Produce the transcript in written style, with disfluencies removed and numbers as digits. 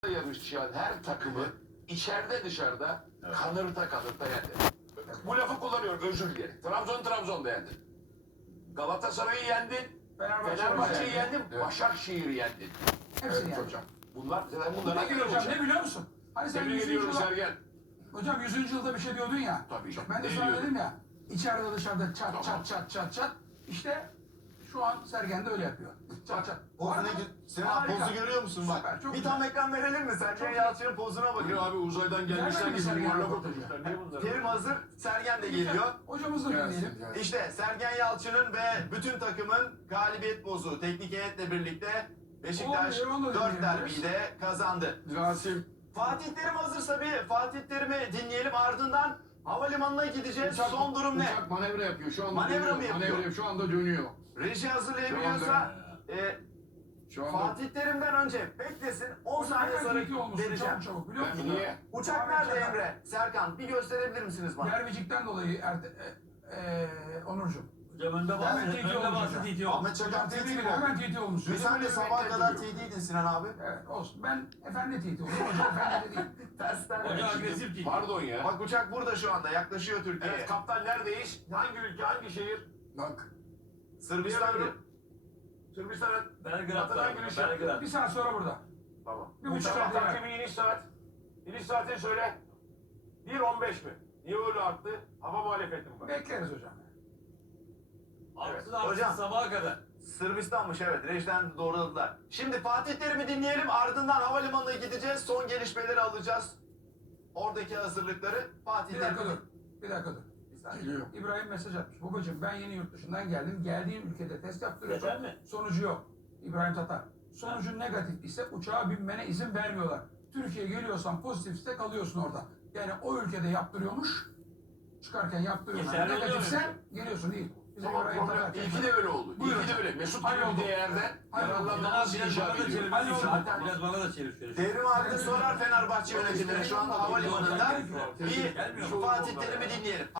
yarışan her takımı içeride dışarıda kanırta yendi. Bu lafı kullanıyorum, özür dilerim. Trabzon'da yendin. Galatasaray'ı yendin. Fenerbahçe'yi yendin. Evet. Başakşehir'i yendin. Hepsini Evet yani. hocam. Bunlara Peki hocam ne biliyor musun? Hani sen Tebrik 100. ediyorum yılda, Sergen. hocam 100. yılda bir şey diyordun ya. Tabii canım. Ben de Ne sana diyordun? dedim ya. İçeride dışarıda çat Tamam. çat. İşte şu an Sergen de öyle yapıyor. Çat çat. Pozu Var ne mı? Sinan Harika. pozu görüyor musun bak? Süper, çok bir güzel. tam ekran verelim mi? Sergen Çok Yalçın'ın pozuna Bakıyor bakıyor. abi uzaydan gelmişler Gelmedi mi gibi Sergen yuvarlak röportajı? oturmuşlar. Niye bunlar? Terim hazır. Sergen de geliyor. Hocamızla dinleyelim. İşte Sergen Yalçın'ın ve bütün takımın galibiyet pozu. Teknik heyetle birlikte Beşiktaş Olabilir, onu da 4 dinleyebiliriz. derbiyi de kazandı. Rasim. Fatih Terim hazırsa bir Fatih Terim'i dinleyelim. Ardından havalimanına gideceğiz. Son durum ne? Uçak manevra yapıyor. Şu anda Manevra dönüyor. mı yapıyor? Manevra şu anda dönüyor. Reji hazırlayabiliyorsa Şu anda Fatih Terim'den önce beklesin. 10 saniye sonra TT olmuş. vereceğim. Çabuk biliyor musun? niye? Uçak nerede Emre? Serkan bir gösterebilir misiniz bana? Gervicik'ten dolayı Onurcuğum. Hocam önde Hemen bahsi, TT önde olmuş bahsi hocam. TT olmuş. Ahmet Çakar TT TT değil, mi oldu? hemen TT olmuş. Bir sen de sabaha kadar TT'ydin Sinan abi. Evet olsun. Ben efendi TT oldum. Hocam efendi de değil. Tersten. Hoca agresif TT. Pardon ya. Bak uçak burada şu anda yaklaşıyor Türkiye'ye. Evet kaptan neredeyiz? Hangi ülke, hangi şehir? Bak. Sırbistan diyor. Sırbistan'a. Belgrad Batıdan tarafı, giriş yaptı. Belgrad. Bir saat sonra burada. Tamam. 1,5 Uçak saat takibi iniş saat. İniş saatini söyle. 1.15 mi? Niye öyle arttı? Hava muhalefeti mi var? Bekleriz hocam. Artsın Hocam. artsın sabaha kadar. Sırbistan'mış evet. Rejden doğruladılar. Şimdi Fatih Terim'i dinleyelim. Ardından havalimanına gideceğiz. Son gelişmeleri alacağız. Oradaki hazırlıkları Fatih Bir dakika Terim. dur. Bir dakika dur. Bir saniye. Geliyor. İbrahim mesaj atmış. Babacığım ben yeni yurt dışından geldim. Geldiğim ülkede test yaptırıyorsun. Neden mi? Sonucu yok. İbrahim Tatar. Sonucun negatif ise uçağa binmene izin vermiyorlar. Türkiye'ye geliyorsan pozitifse kalıyorsun orada. Yani o ülkede yaptırıyormuş. Çıkarken yaptırıyorlar. Geçerli oluyor Negatifse mu? geliyorsun değil. Bize Tamam İbrahim problem. Tatar. İyi ki de öyle oldu. İyi Buyurun. ki de öyle. Mesut Hadi gibi oldu. bir değerden Hadi oldu. yararlanmamız Biraz icap bana da ediyor. çevir. Hadi oğlum. Biraz bana da çevir şöyle. Terim abi de sorar Fenerbahçe yönetimine şu anda havalimanında. Gelmiyor mu? Bir Fatih Terim'i dinleyelim.